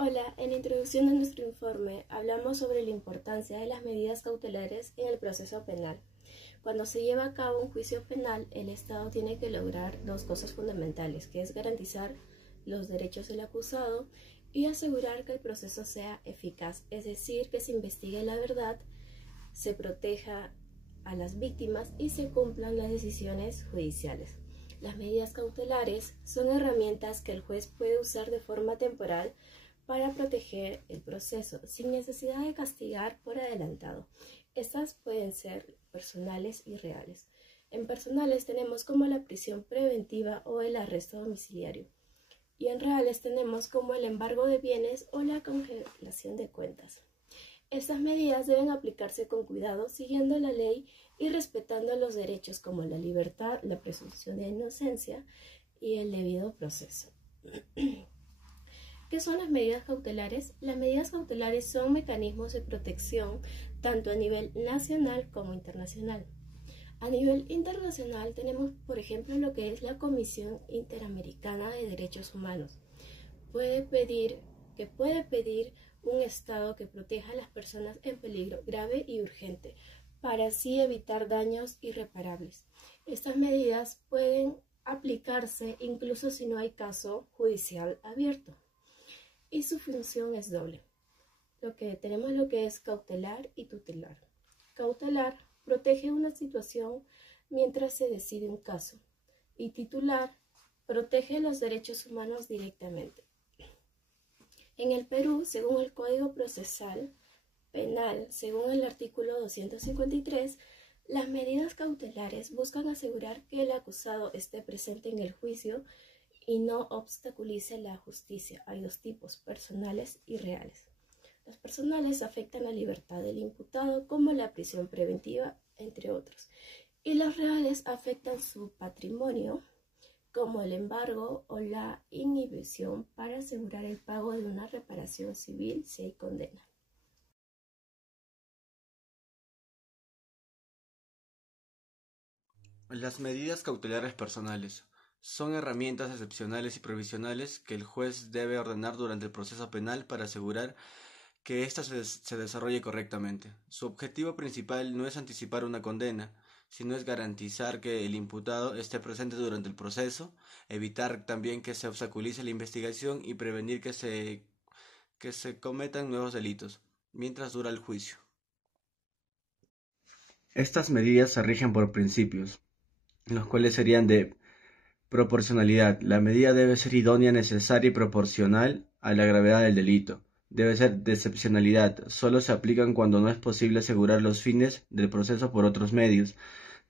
Hola, en la introducción de nuestro informe hablamos sobre la importancia de las medidas cautelares en el proceso penal. Cuando se lleva a cabo un juicio penal, el Estado tiene que lograr dos cosas fundamentales, que es garantizar los derechos del acusado y asegurar que el proceso sea eficaz, es decir, que se investigue la verdad, se proteja a las víctimas y se cumplan las decisiones judiciales. Las medidas cautelares son herramientas que el juez puede usar de forma temporal para proteger el proceso, sin necesidad de castigar por adelantado. Estas pueden ser personales y reales. En personales tenemos como la prisión preventiva o el arresto domiciliario. Y en reales tenemos como el embargo de bienes o la congelación de cuentas. Estas medidas deben aplicarse con cuidado, siguiendo la ley y respetando los derechos como la libertad, la presunción de inocencia y el debido proceso. ¿Qué son las medidas cautelares? Las medidas cautelares son mecanismos de protección tanto a nivel nacional como internacional. A nivel internacional tenemos, por ejemplo, lo que es la Comisión Interamericana de Derechos Humanos. Puede pedir un Estado que proteja a las personas en peligro grave y urgente, para así evitar daños irreparables. Estas medidas pueden aplicarse incluso si no hay caso judicial abierto. Y su función es doble. Tenemos lo que es cautelar y tutelar. Cautelar protege una situación mientras se decide un caso, y tutelar protege los derechos humanos directamente. En el Perú, según el Código Procesal Penal, según el artículo 253, las medidas cautelares buscan asegurar que el acusado esté presente en el juicio y no obstaculice la justicia. Hay dos tipos, personales y reales. Los personales afectan la libertad del imputado, como la prisión preventiva, entre otros. Y los reales afectan su patrimonio, como el embargo o la inhibición para asegurar el pago de una reparación civil si hay condena. Las medidas cautelares personales son herramientas excepcionales y provisionales que el juez debe ordenar durante el proceso penal para asegurar que ésta se desarrolle correctamente. Su objetivo principal no es anticipar una condena, sino es garantizar que el imputado esté presente durante el proceso, evitar también que se obstaculice la investigación y prevenir que se cometan nuevos delitos mientras dura el juicio. Estas medidas se rigen por principios, los cuales serían de proporcionalidad. La medida debe ser idónea, necesaria y proporcional a la gravedad del delito. Debe ser de excepcionalidad. Solo se aplican cuando no es posible asegurar los fines del proceso por otros medios.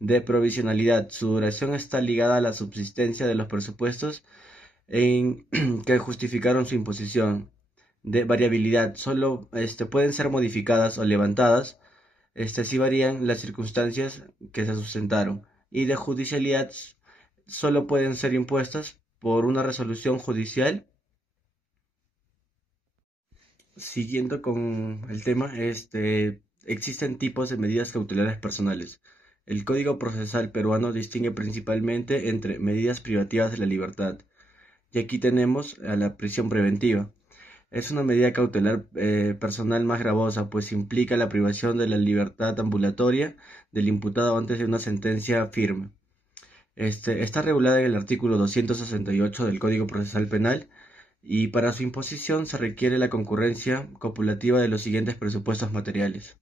De provisionalidad. Su duración está ligada a la subsistencia de los presupuestos en que justificaron su imposición. De variabilidad. Solo pueden ser modificadas o levantadas si varían las circunstancias que se sustentaron. Y de judicialidad solo pueden ser impuestas por una resolución judicial. Siguiendo con el tema, existen tipos de medidas cautelares personales. El Código Procesal peruano distingue principalmente entre medidas privativas de la libertad. Y aquí tenemos a la prisión preventiva. Es una medida cautelar personal más gravosa, pues implica la privación de la libertad ambulatoria del imputado antes de una sentencia firme. Está regulada en el artículo 268 del Código Procesal Penal y para su imposición se requiere la concurrencia copulativa de los siguientes presupuestos materiales.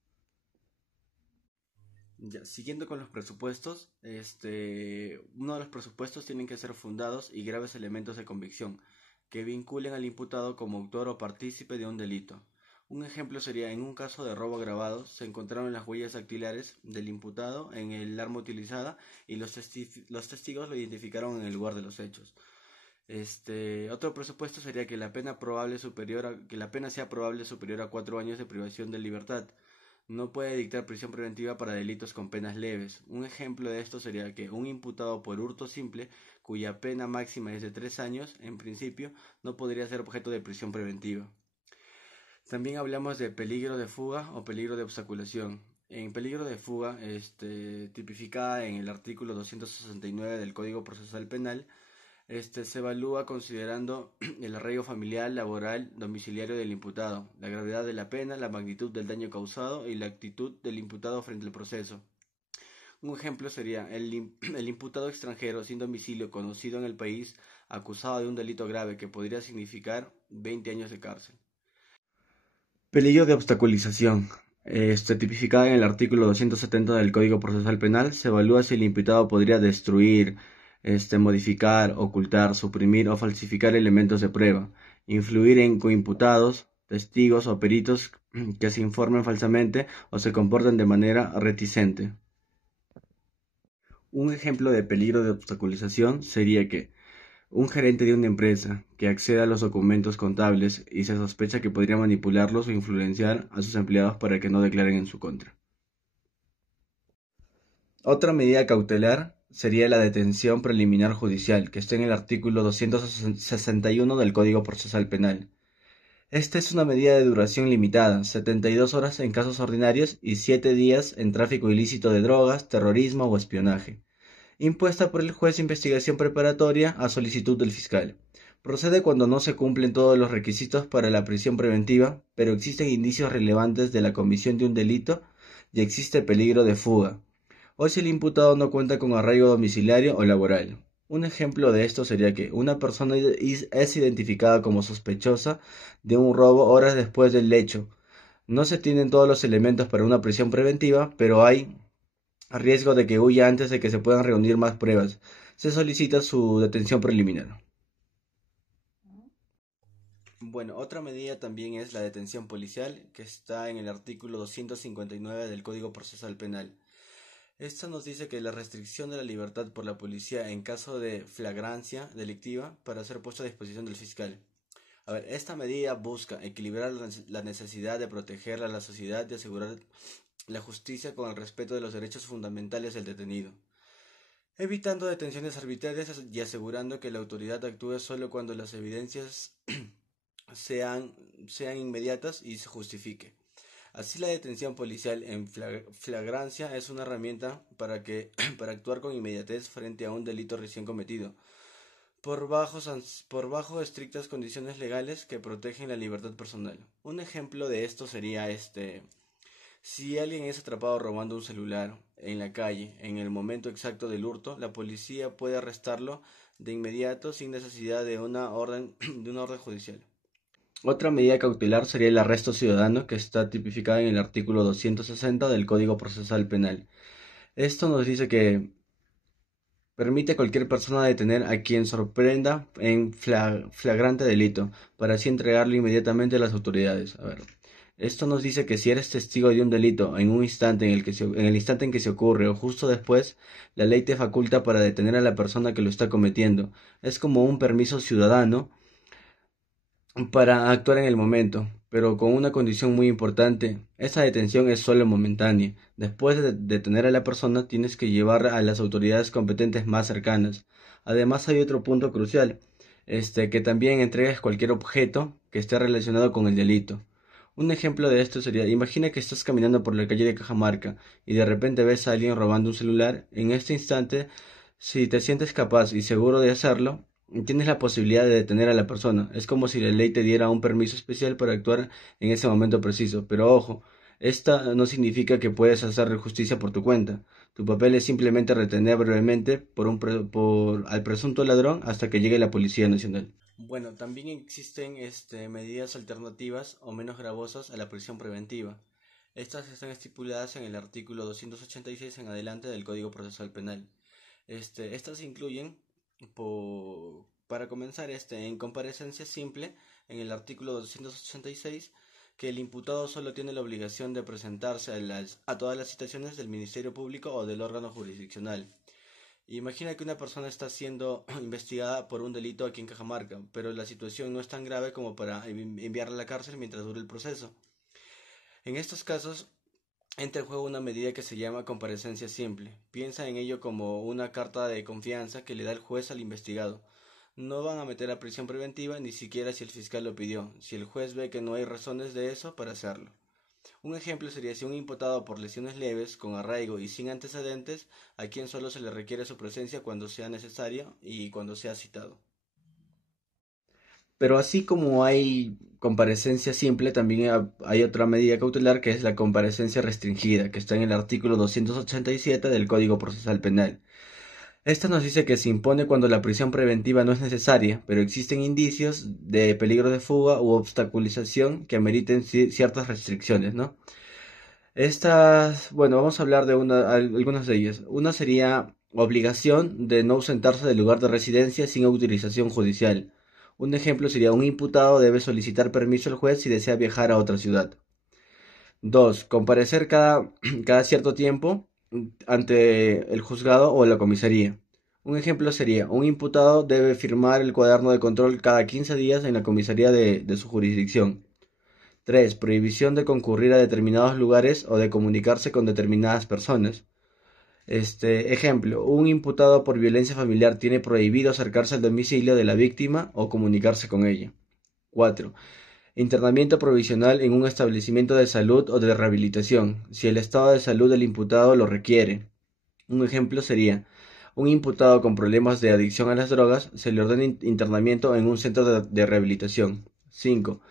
Ya, siguiendo con los presupuestos, uno de los presupuestos tienen que ser fundados y graves elementos de convicción que vinculen al imputado como autor o partícipe de un delito. Un ejemplo sería, en un caso de robo agravado, se encontraron las huellas dactilares del imputado en el arma utilizada y los testigos lo identificaron en el lugar de los hechos. Otro presupuesto sería que la pena sea probable superior a 4 años de privación de libertad. No puede dictar prisión preventiva para delitos con penas leves. Un ejemplo de esto sería que un imputado por hurto simple, cuya pena máxima es de 3 años, en principio, no podría ser objeto de prisión preventiva. También hablamos de peligro de fuga o peligro de obstaculación. En peligro de fuga, tipificada en el artículo 269 del Código Procesal Penal, Se evalúa considerando el arraigo familiar, laboral, domiciliario del imputado, la gravedad de la pena, la magnitud del daño causado y la actitud del imputado frente al proceso. Un ejemplo sería el imputado extranjero sin domicilio conocido en el país acusado de un delito grave que podría significar 20 años de cárcel. Peligro de obstaculización. Tipificada en el artículo 270 del Código Procesal Penal, se evalúa si el imputado podría destruir, modificar, ocultar, suprimir o falsificar elementos de prueba, influir en coimputados, testigos o peritos que se informen falsamente o se comporten de manera reticente. Un ejemplo de peligro de obstaculización sería que un gerente de una empresa que acceda a los documentos contables y se sospecha que podría manipularlos o influenciar a sus empleados para que no declaren en su contra. Otra medida cautelar sería la detención preliminar judicial, que está en el artículo 261 del Código Procesal Penal. Esta es una medida de duración limitada, 72 horas en casos ordinarios y 7 días en tráfico ilícito de drogas, terrorismo o espionaje, impuesta por el juez de investigación preparatoria a solicitud del fiscal. Procede cuando no se cumplen todos los requisitos para la prisión preventiva, pero existen indicios relevantes de la comisión de un delito y existe peligro de fuga, o si el imputado no cuenta con arraigo domiciliario o laboral. Un ejemplo de esto sería que una persona es identificada como sospechosa de un robo horas después del hecho. No se tienen todos los elementos para una prisión preventiva, pero hay riesgo de que huya antes de que se puedan reunir más pruebas. Se solicita su detención preliminar. Bueno, otra medida también es la detención policial, que está en el artículo 259 del Código Procesal Penal. Esta nos dice que la restricción de la libertad por la policía en caso de flagrancia delictiva para ser puesta a disposición del fiscal. A ver, esta medida busca equilibrar la necesidad de proteger a la sociedad y asegurar la justicia con el respeto de los derechos fundamentales del detenido, evitando detenciones arbitrarias y asegurando que la autoridad actúe solo cuando las evidencias sean inmediatas y se justifique. Así, la detención policial en flagrancia es una herramienta para actuar con inmediatez frente a un delito recién cometido, por bajo estrictas condiciones legales que protegen la libertad personal. Un ejemplo de esto sería si alguien es atrapado robando un celular en la calle en el momento exacto del hurto, la policía puede arrestarlo de inmediato sin necesidad de una orden judicial. Otra medida cautelar sería el arresto ciudadano, que está tipificada en el artículo 260 del Código Procesal Penal. Esto nos dice que permite a cualquier persona detener a quien sorprenda en flagrante delito, para así entregarlo inmediatamente a las autoridades. A ver, esto nos dice que si eres testigo de un delito en el instante en que se ocurre o justo después, la ley te faculta para detener a la persona que lo está cometiendo. Es como un permiso ciudadano para actuar en el momento, pero con una condición muy importante: esa detención es solo momentánea. Después de detener a la persona, tienes que llevarla a las autoridades competentes más cercanas. Además, hay otro punto crucial, que también entregues cualquier objeto que esté relacionado con el delito. Un ejemplo de esto sería: imagina que estás caminando por la calle de Cajamarca y de repente ves a alguien robando un celular. En este instante, si te sientes capaz y seguro de hacerlo, tienes la posibilidad de detener a la persona. Es como si la ley te diera un permiso especial para actuar en ese momento preciso. Pero ojo, esta no significa que puedes hacer justicia por tu cuenta. Tu papel es simplemente retener brevemente al presunto ladrón hasta que llegue la Policía Nacional. Bueno, también existen medidas alternativas o menos gravosas a la prisión preventiva. Estas están estipuladas en el artículo 286 en adelante del Código Procesal Penal. Estas incluyen, para comenzar, en comparecencia simple, en el artículo 286, que el imputado solo tiene la obligación de presentarse a todas las citaciones del Ministerio Público o del órgano jurisdiccional. Imagina que una persona está siendo investigada por un delito aquí en Cajamarca, pero la situación no es tan grave como para enviarla a la cárcel mientras dure el proceso. En estos casos, entra en juego una medida que se llama comparecencia simple. Piensa en ello como una carta de confianza que le da el juez al investigado. No van a meter a prisión preventiva ni siquiera si el fiscal lo pidió, si el juez ve que no hay razones de eso para hacerlo. Un ejemplo sería si un imputado por lesiones leves, con arraigo y sin antecedentes, a quien solo se le requiere su presencia cuando sea necesario y cuando sea citado. Pero así como hay comparecencia simple, también hay otra medida cautelar que es la comparecencia restringida, que está en el artículo 287 del Código Procesal Penal. Esta nos dice que se impone cuando la prisión preventiva no es necesaria, pero existen indicios de peligro de fuga u obstaculización que ameriten ciertas restricciones, ¿no? Estas, bueno, vamos a hablar de algunas de ellas. Una sería obligación de no ausentarse del lugar de residencia sin autorización judicial. Un ejemplo sería un imputado debe solicitar permiso al juez si desea viajar a otra ciudad. 2. Comparecer cada cierto tiempo ante el juzgado o la comisaría. Un ejemplo sería, un imputado debe firmar el cuaderno de control cada 15 días en la comisaría de su jurisdicción. 3. Prohibición de concurrir a determinados lugares o de comunicarse con determinadas personas. Ejemplo, un imputado por violencia familiar tiene prohibido acercarse al domicilio de la víctima o comunicarse con ella. 4. Internamiento provisional en un establecimiento de salud o de rehabilitación, si el estado de salud del imputado lo requiere. Un ejemplo sería, un imputado con problemas de adicción a las drogas se le ordena internamiento en un centro de rehabilitación. 5.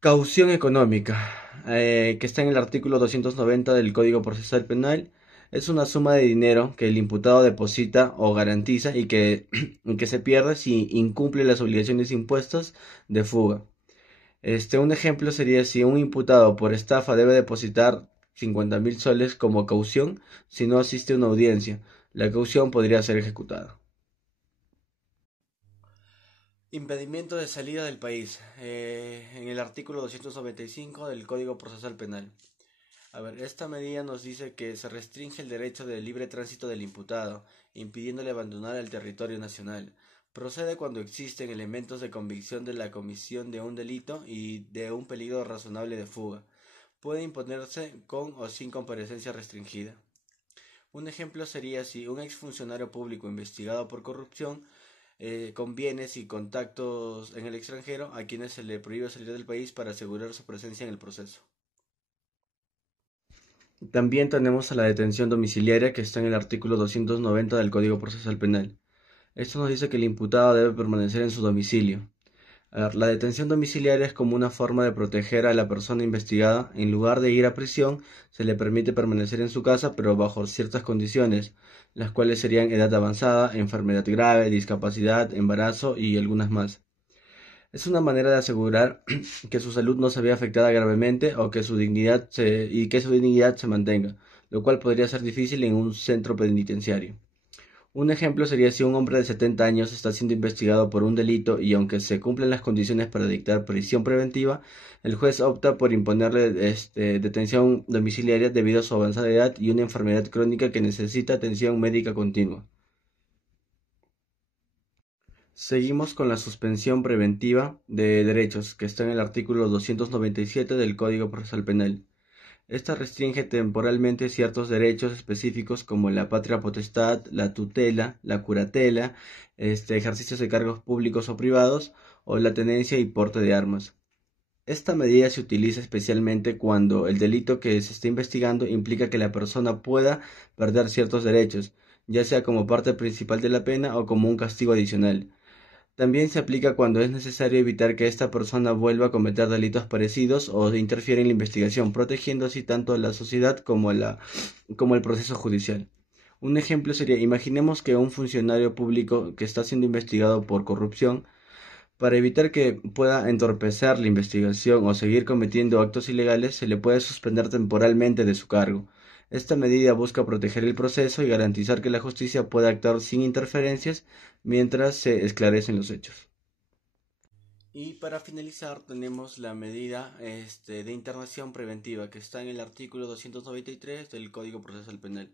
Caución económica, que está en el artículo 290 del Código Procesal Penal, es una suma de dinero que el imputado deposita o garantiza y que se pierde si incumple las obligaciones impuestas de fuga. Un ejemplo sería si un imputado por estafa debe depositar 50.000 soles como caución si no asiste a una audiencia. La caución podría ser ejecutada. Impedimento de salida del país. En el artículo 295 del Código Procesal Penal. A ver, esta medida nos dice que se restringe el derecho de libre tránsito del imputado, impidiéndole abandonar el territorio nacional. Procede cuando existen elementos de convicción de la comisión de un delito y de un peligro razonable de fuga. Puede imponerse con o sin comparecencia restringida. Un ejemplo sería si un exfuncionario público investigado por corrupción con bienes y contactos en el extranjero a quienes se le prohíbe salir del país para asegurar su presencia en el proceso. También tenemos a la detención domiciliaria que está en el artículo 290 del Código Procesal Penal. Esto nos dice que el imputado debe permanecer en su domicilio. A ver, la detención domiciliaria es como una forma de proteger a la persona investigada. En lugar de ir a prisión, se le permite permanecer en su casa, pero bajo ciertas condiciones, las cuales serían edad avanzada, enfermedad grave, discapacidad, embarazo y algunas más. Es una manera de asegurar que su salud no se vea afectada gravemente o que que su dignidad se mantenga, lo cual podría ser difícil en un centro penitenciario. Un ejemplo sería si un hombre de 70 años está siendo investigado por un delito y aunque se cumplen las condiciones para dictar prisión preventiva, el juez opta por imponerle detención domiciliaria debido a su avanzada edad y una enfermedad crónica que necesita atención médica continua. Seguimos con la suspensión preventiva de derechos, que está en el artículo 297 del Código Procesal Penal. Esta restringe temporalmente ciertos derechos específicos como la patria potestad, la tutela, la curatela, ejercicios de cargos públicos o privados, o la tenencia y porte de armas. Esta medida se utiliza especialmente cuando el delito que se está investigando implica que la persona pueda perder ciertos derechos, ya sea como parte principal de la pena o como un castigo adicional. También se aplica cuando es necesario evitar que esta persona vuelva a cometer delitos parecidos o interfiera en la investigación, protegiendo así tanto a la sociedad como el proceso judicial. Un ejemplo sería, imaginemos que un funcionario público que está siendo investigado por corrupción, para evitar que pueda entorpecer la investigación o seguir cometiendo actos ilegales, se le puede suspender temporalmente de su cargo. Esta medida busca proteger el proceso y garantizar que la justicia pueda actuar sin interferencias mientras se esclarecen los hechos. Y para finalizar tenemos la medida de internación preventiva que está en el artículo 293 del Código Procesal Penal.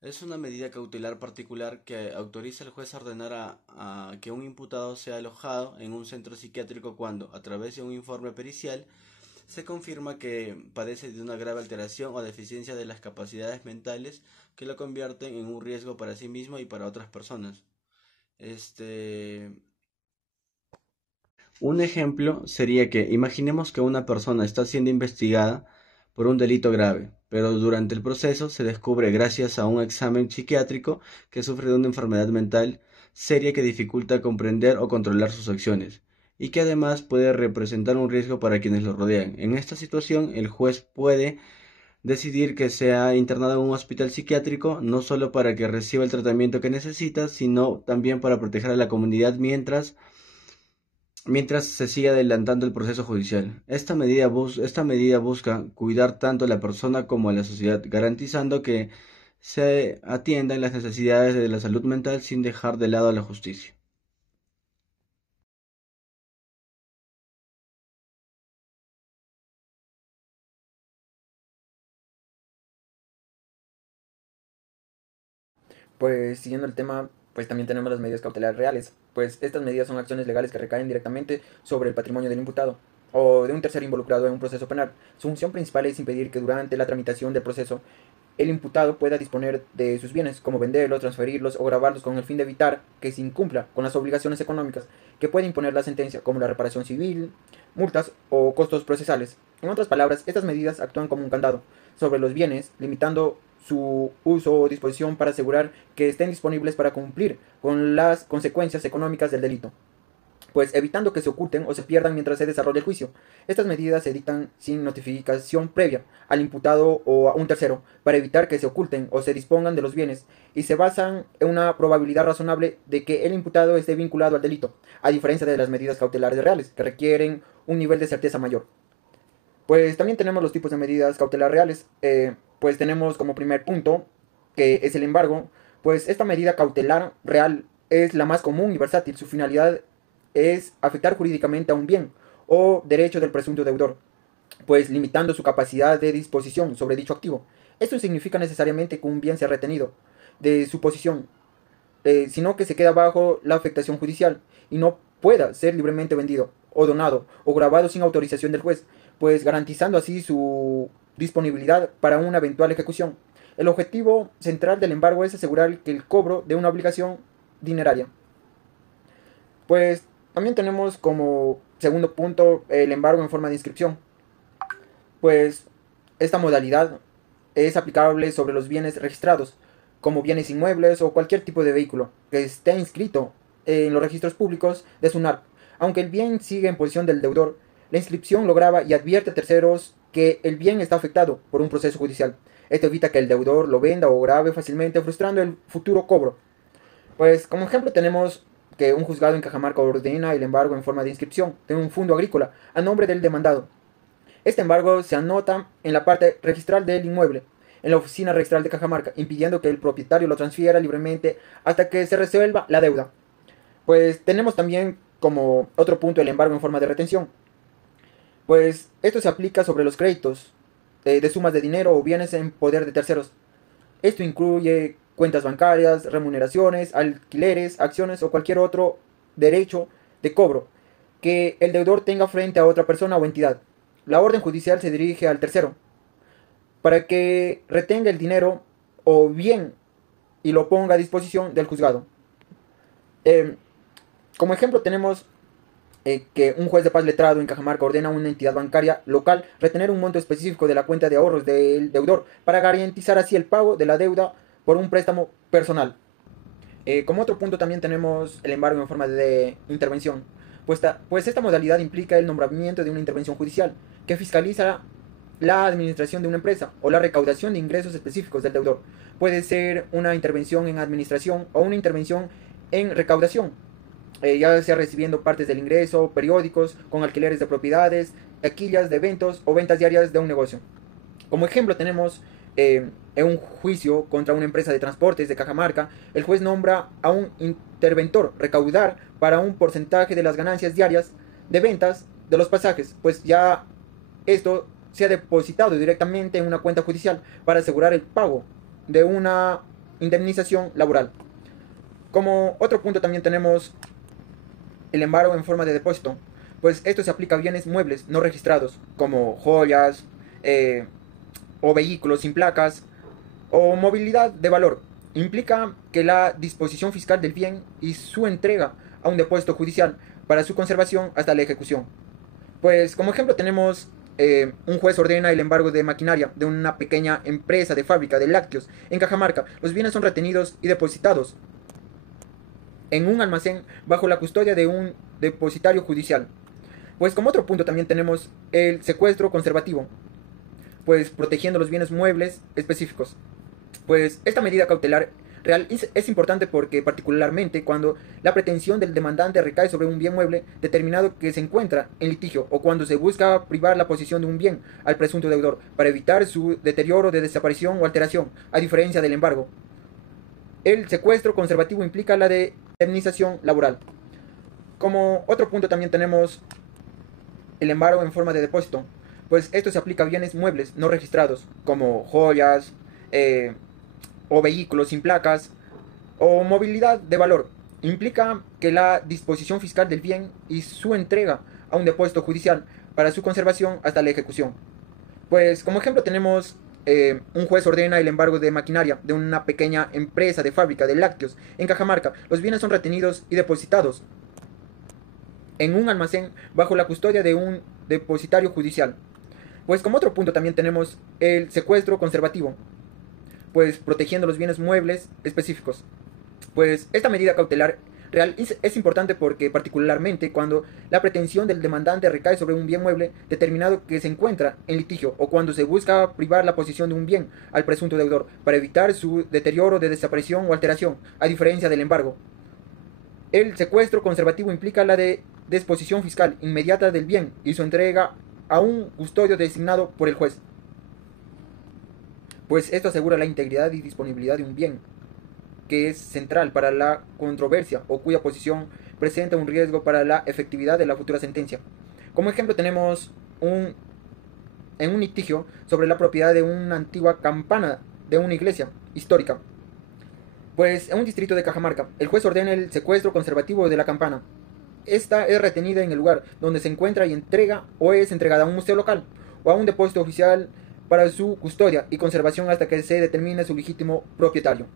Es una medida cautelar particular que autoriza al juez a ordenar a que un imputado sea alojado en un centro psiquiátrico cuando, a través de un informe pericial, se confirma que padece de una grave alteración o deficiencia de las capacidades mentales que lo convierten en un riesgo para sí mismo y para otras personas. Un ejemplo sería que imaginemos que una persona está siendo investigada por un delito grave, pero durante el proceso se descubre gracias a un examen psiquiátrico que sufre de una enfermedad mental seria que dificulta comprender o controlar sus acciones y que además puede representar un riesgo para quienes lo rodean. En esta situación, el juez puede decidir que sea internado en un hospital psiquiátrico, no solo para que reciba el tratamiento que necesita, sino también para proteger a la comunidad mientras se sigue adelantando el proceso judicial. Esta medida busca cuidar tanto a la persona como a la sociedad, garantizando que se atiendan las necesidades de la salud mental sin dejar de lado a la justicia. Pues siguiendo el tema, pues también tenemos las medidas cautelares reales. Pues estas medidas son acciones legales que recaen directamente sobre el patrimonio del imputado o de un tercero involucrado en un proceso penal. Su función principal es impedir que durante la tramitación del proceso el imputado pueda disponer de sus bienes, como venderlos, transferirlos o grabarlos con el fin de evitar que se incumpla con las obligaciones económicas que puede imponer la sentencia, como la reparación civil, multas o costos procesales. En otras palabras, estas medidas actúan como un candado sobre los bienes, limitando su uso o disposición para asegurar que estén disponibles para cumplir con las consecuencias económicas del delito, pues evitando que se oculten o se pierdan mientras se desarrolla el juicio. Estas medidas se dictan sin notificación previa al imputado o a un tercero para evitar que se oculten o se dispongan de los bienes y se basan en una probabilidad razonable de que el imputado esté vinculado al delito, a diferencia de las medidas cautelares reales, que requieren un nivel de certeza mayor. Pues también tenemos los tipos de medidas cautelares reales. Pues tenemos como primer punto, que es el embargo. Pues esta medida cautelar real es la más común y versátil. Su finalidad es afectar jurídicamente a un bien o derecho del presunto deudor, pues limitando su capacidad de disposición sobre dicho activo. Esto significa necesariamente que un bien sea retenido de su posición, sino que se queda bajo la afectación judicial y no pueda ser libremente vendido o donado o grabado sin autorización del juez, pues garantizando así su disponibilidad para una eventual ejecución. El objetivo central del embargo es asegurar que el cobro de una obligación dineraria. Pues también tenemos como segundo punto el embargo en forma de inscripción. Pues esta modalidad es aplicable sobre los bienes registrados, como bienes inmuebles o cualquier tipo de vehículo que esté inscrito en los registros públicos de SUNAT. Aunque el bien sigue en posición del deudor, la inscripción lo grava y advierte a terceros que el bien está afectado por un proceso judicial. Esto evita que el deudor lo venda o grave fácilmente, frustrando el futuro cobro. Pues como ejemplo tenemos que un juzgado en Cajamarca ordena el embargo en forma de inscripción de un fondo agrícola a nombre del demandado. Este embargo se anota en la parte registral del inmueble, en la oficina registral de Cajamarca, impidiendo que el propietario lo transfiera libremente hasta que se resuelva la deuda. Pues tenemos también como otro punto el embargo en forma de retención. Pues esto se aplica sobre los créditos de sumas de dinero o bienes en poder de terceros. Esto incluye cuentas bancarias, remuneraciones, alquileres, acciones o cualquier otro derecho de cobro que el deudor tenga frente a otra persona o entidad. La orden judicial se dirige al tercero para que retenga el dinero o bien y lo ponga a disposición del juzgado. Como ejemplo tenemos que un juez de paz letrado en Cajamarca ordena a una entidad bancaria local retener un monto específico de la cuenta de ahorros del deudor para garantizar así el pago de la deuda por un préstamo personal. Como otro punto también tenemos el embargo en forma de intervención. Pues esta modalidad implica el nombramiento de una intervención judicial que fiscaliza la administración de una empresa o la recaudación de ingresos específicos del deudor. Puede ser una intervención en administración o una intervención en recaudación, ya sea recibiendo partes del ingreso, periódicos, con alquileres de propiedades, taquillas de eventos o ventas diarias de un negocio. Como ejemplo tenemos en un juicio contra una empresa de transportes de Cajamarca, el juez nombra a un interventor recaudar para un porcentaje de las ganancias diarias de ventas de los pasajes, pues ya esto se ha depositado directamente en una cuenta judicial para asegurar el pago de una indemnización laboral. Como otro punto también tenemos el embargo en forma de depósito, pues esto se aplica a bienes muebles no registrados, como joyas o vehículos sin placas o movilidad de valor. Implica que la disposición fiscal del bien y su entrega a un depósito judicial para su conservación hasta la ejecución. Pues como ejemplo tenemos un juez ordena el embargo de maquinaria de una pequeña empresa de fábrica de lácteos en Cajamarca. Los bienes son retenidos y depositados en un almacén bajo la custodia de un depositario judicial. Pues como otro punto también tenemos el secuestro conservativo, pues protegiendo los bienes muebles específicos. Pues esta medida cautelar real es importante porque particularmente cuando la pretensión del demandante recae sobre un bien mueble determinado que se encuentra en litigio o cuando se busca privar la posesión de un bien al presunto deudor para evitar su deterioro de desaparición o alteración, a diferencia del embargo. El secuestro conservativo implica la de indemnización laboral. Como otro punto también tenemos el embargo en forma de depósito, pues esto se aplica a bienes muebles no registrados como joyas, o vehículos sin placas o movilidad de valor. Implica que la disposición fiscal del bien y su entrega a un depósito judicial para su conservación hasta la ejecución. Pues como ejemplo tenemos un juez ordena el embargo de maquinaria de una pequeña empresa de fábrica de lácteos en Cajamarca. Los bienes son retenidos y depositados en un almacén bajo la custodia de un depositario judicial. Pues como otro punto también tenemos el secuestro conservativo, pues protegiendo los bienes muebles específicos. Pues esta medida cautelar real es importante porque particularmente cuando la pretensión del demandante recae sobre un bien mueble determinado que se encuentra en litigio o cuando se busca privar la posesión de un bien al presunto deudor para evitar su deterioro de desaparición o alteración, a diferencia del embargo. El secuestro conservativo implica la de disposición fiscal inmediata del bien y su entrega a un custodio designado por el juez, pues esto asegura la integridad y disponibilidad de un bien que es central para la controversia o cuya posición presenta un riesgo para la efectividad de la futura sentencia. Como ejemplo tenemos en un litigio sobre la propiedad de una antigua campana de una iglesia histórica. Pues en un distrito de Cajamarca, el juez ordena el secuestro conservativo de la campana. Esta es retenida en el lugar donde se encuentra y entrega o es entregada a un museo local o a un depósito oficial para su custodia y conservación hasta que se determine su legítimo propietario.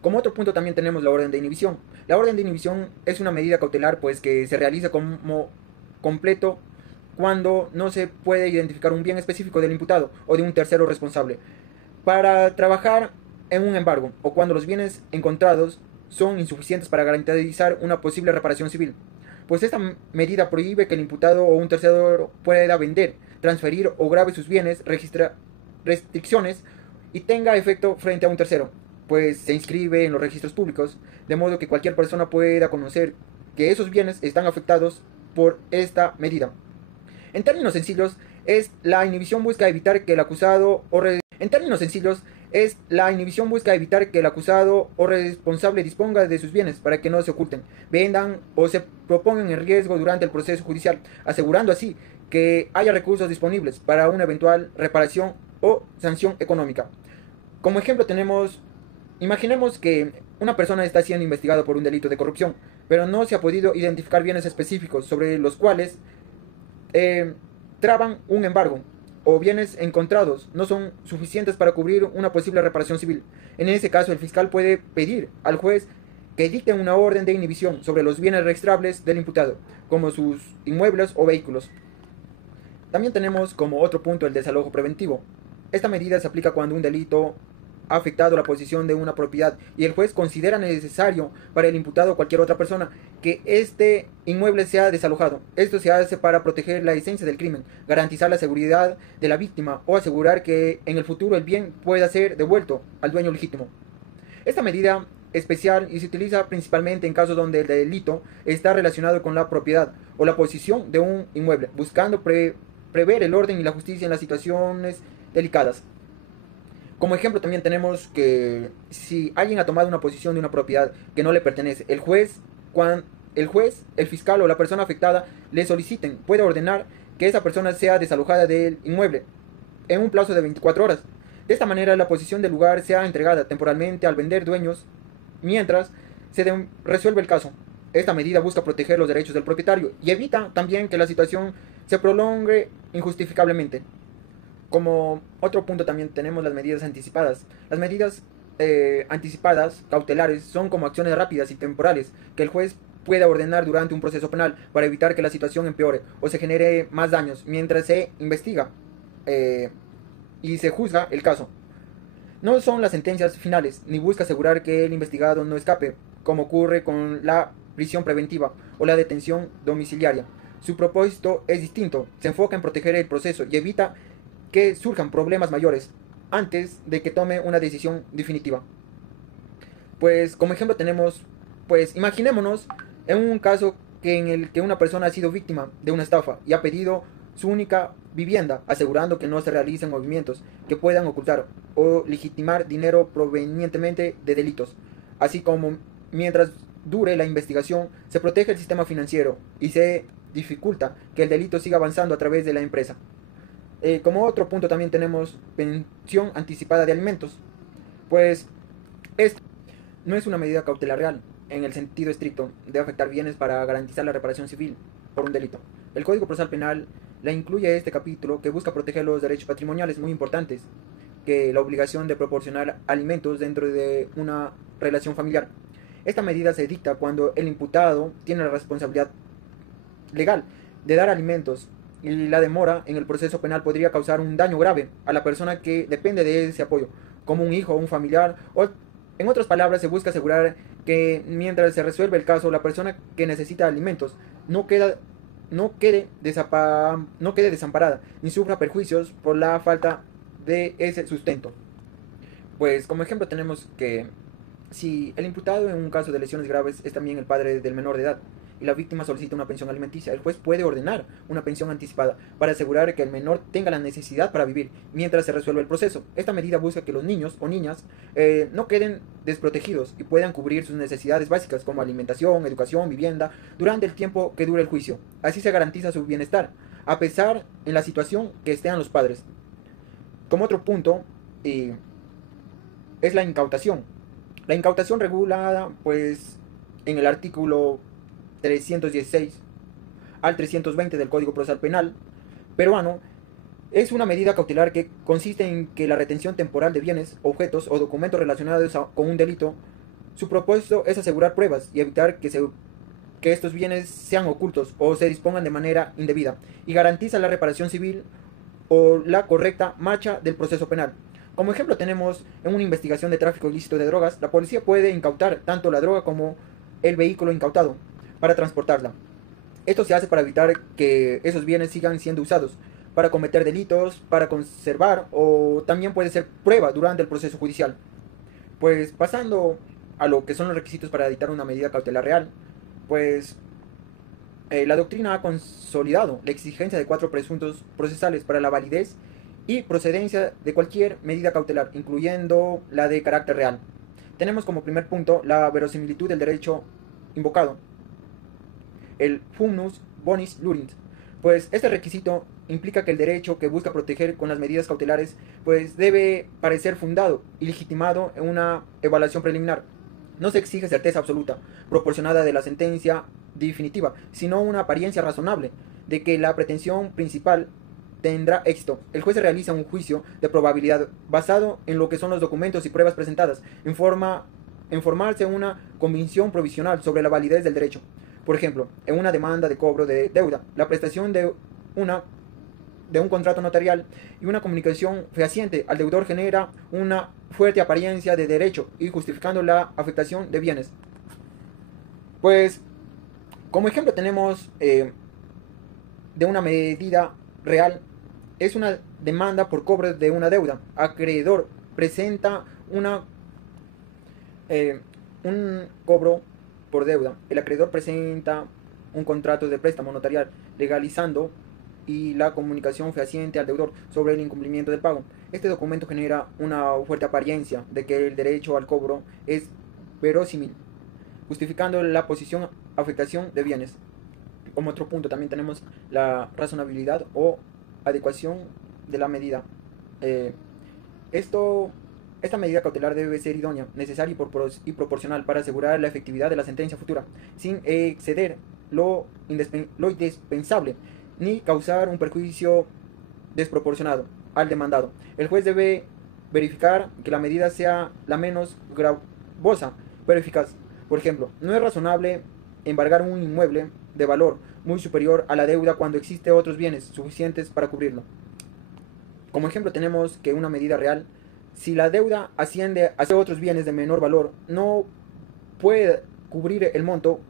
Como otro punto también tenemos la orden de inhibición. La orden de inhibición es una medida cautelar pues que se realiza como completo cuando no se puede identificar un bien específico del imputado o de un tercero responsable para trabajar en un embargo o cuando los bienes encontrados son insuficientes para garantizar una posible reparación civil. Pues esta medida prohíbe que el imputado o un tercero pueda vender, transferir o grave sus bienes, registra restricciones y tenga efecto frente a un tercero, pues se inscribe en los registros públicos, de modo que cualquier persona pueda conocer que esos bienes están afectados por esta medida. En términos sencillos, la inhibición busca evitar que el acusado o responsable disponga de sus bienes para que no se oculten, vendan o se propongan en riesgo durante el proceso judicial, asegurando así que haya recursos disponibles para una eventual reparación o sanción económica. Como ejemplo imaginemos que una persona está siendo investigada por un delito de corrupción, pero no se ha podido identificar bienes específicos sobre los cuales traban un embargo, o bienes encontrados no son suficientes para cubrir una posible reparación civil. En ese caso, el fiscal puede pedir al juez que dicte una orden de inhibición sobre los bienes registrables del imputado, como sus inmuebles o vehículos. También tenemos como otro punto el desalojo preventivo. Esta medida se aplica cuando un delito ha afectado la posición de una propiedad y el juez considera necesario para el imputado o cualquier otra persona que este inmueble sea desalojado. Esto se hace para proteger la esencia del crimen, garantizar la seguridad de la víctima o asegurar que en el futuro el bien pueda ser devuelto al dueño legítimo. Esta medida especial y se utiliza principalmente en casos donde el delito está relacionado con la propiedad o la posición de un inmueble, buscando prever el orden y la justicia en las situaciones delicadas. Como ejemplo también tenemos que si alguien ha tomado una posición de una propiedad que no le pertenece, el juez, el fiscal o la persona afectada le soliciten, puede ordenar que esa persona sea desalojada del inmueble en un plazo de 24 horas. De esta manera la posición del lugar sea entregada temporalmente al vender dueños mientras se resuelve el caso. Esta medida busca proteger los derechos del propietario y evita también que la situación se prolongue injustificablemente. Como otro punto también tenemos las medidas anticipadas. Las medidas anticipadas, cautelares, son como acciones rápidas y temporales que el juez pueda ordenar durante un proceso penal para evitar que la situación empeore o se genere más daños mientras se investiga y se juzga el caso. No son las sentencias finales, ni busca asegurar que el investigado no escape, como ocurre con la prisión preventiva o la detención domiciliaria. Su propósito es distinto, se enfoca en proteger el proceso y evita que surjan problemas mayores antes de que tome una decisión definitiva. Pues como ejemplo tenemos, pues imaginémonos en un caso en el que una persona ha sido víctima de una estafa y ha pedido su única vivienda, asegurando que no se realicen movimientos que puedan ocultar o legitimar dinero provenientemente de delitos, así como mientras dure la investigación se protege el sistema financiero y se dificulta que el delito siga avanzando a través de la empresa. Como otro punto también tenemos pensión anticipada de alimentos, pues esta no es una medida cautelar real en el sentido estricto de afectar bienes para garantizar la reparación civil por un delito. El Código Procesal Penal la incluye este capítulo que busca proteger los derechos patrimoniales muy importantes, que la obligación de proporcionar alimentos dentro de una relación familiar. Esta medida se dicta cuando el imputado tiene la responsabilidad legal de dar alimentos y la demora en el proceso penal podría causar un daño grave a la persona que depende de ese apoyo, como un hijo o un familiar, o en otras palabras se busca asegurar que mientras se resuelve el caso, la persona que necesita alimentos no quede desamparada ni sufra perjuicios por la falta de ese sustento. Pues como ejemplo tenemos que si el imputado en un caso de lesiones graves es también el padre del menor de edad y la víctima solicita una pensión alimenticia, el juez puede ordenar una pensión anticipada para asegurar que el menor tenga la necesidad para vivir mientras se resuelve el proceso. Esta medida busca que los niños o niñas no queden desprotegidos y puedan cubrir sus necesidades básicas como alimentación, educación, vivienda durante el tiempo que dure el juicio. Así se garantiza su bienestar, a pesar en la situación que estén los padres. Como otro punto es la incautación. La incautación regulada pues en el artículo 316 al 320 del Código Procesal Penal peruano es una medida cautelar que consiste en que la retención temporal de bienes, objetos o documentos relacionados con un delito, su propósito es asegurar pruebas y evitar que estos bienes sean ocultos o se dispongan de manera indebida y garantiza la reparación civil o la correcta marcha del proceso penal. Como ejemplo tenemos en una investigación de tráfico ilícito de drogas, la policía puede incautar tanto la droga como el vehículo incautado para transportarla. Esto se hace para evitar que esos bienes sigan siendo usados para cometer delitos, para conservar o también puede ser prueba durante el proceso judicial. Pues pasando a lo que son los requisitos para dictar una medida cautelar real, pues la doctrina ha consolidado la exigencia de 4 presuntos procesales para la validez y procedencia de cualquier medida cautelar, incluyendo la de carácter real. Tenemos como primer punto la verosimilitud del derecho invocado, el fumus bonis lurint, pues este requisito implica que el derecho que busca proteger con las medidas cautelares pues debe parecer fundado y legitimado en una evaluación preliminar. No se exige certeza absoluta, proporcionada de la sentencia definitiva, sino una apariencia razonable de que la pretensión principal tendrá éxito. El juez realiza un juicio de probabilidad basado en lo que son los documentos y pruebas presentadas, en formarse una convicción provisional sobre la validez del derecho. Por ejemplo, en una demanda de cobro de deuda, la prestación de un contrato notarial y una comunicación fehaciente al deudor genera una fuerte apariencia de derecho y justificando la afectación de bienes. Pues, como ejemplo tenemos de una medida real, es una demanda por cobro de una deuda. Acreedor presenta un cobro por deuda. El acreedor presenta un contrato de préstamo notarial legalizando y la comunicación fehaciente al deudor sobre el incumplimiento del pago. Este documento genera una fuerte apariencia de que el derecho al cobro es verosímil, justificando la posición afectación de bienes. Como otro punto también tenemos la razonabilidad o adecuación de la medida. Esta medida cautelar debe ser idónea, necesaria y proporcional para asegurar la efectividad de la sentencia futura, sin exceder lo indispensable, ni causar un perjuicio desproporcionado al demandado. El juez debe verificar que la medida sea la menos gravosa, pero eficaz. Por ejemplo, no es razonable embargar un inmueble de valor muy superior a la deuda cuando existe otros bienes suficientes para cubrirlo. Como ejemplo tenemos que una medida real, si la deuda asciende hacia otros bienes de menor valor, no puede cubrir el monto.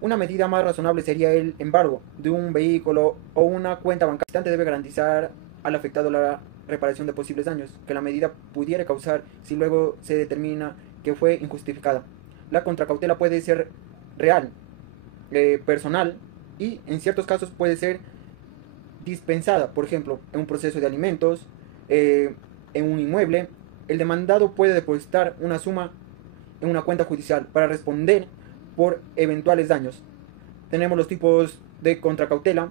Una medida más razonable sería el embargo de un vehículo o una cuenta bancaria. El debe garantizar al afectado la reparación de posibles daños que la medida pudiera causar si luego se determina que fue injustificada. La contracautela puede ser real, personal, y en ciertos casos puede ser dispensada, por ejemplo, en un proceso de alimentos, en un inmueble. El demandado puede depositar una suma en una cuenta judicial para responder por eventuales daños. Tenemos los tipos de contracautela,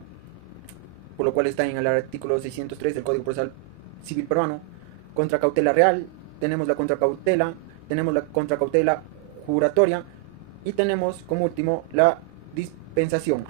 por lo cual está en el artículo 603 del Código Procesal Civil Peruano. Contracautela real, tenemos la contracautela juratoria y tenemos como último la dispensación.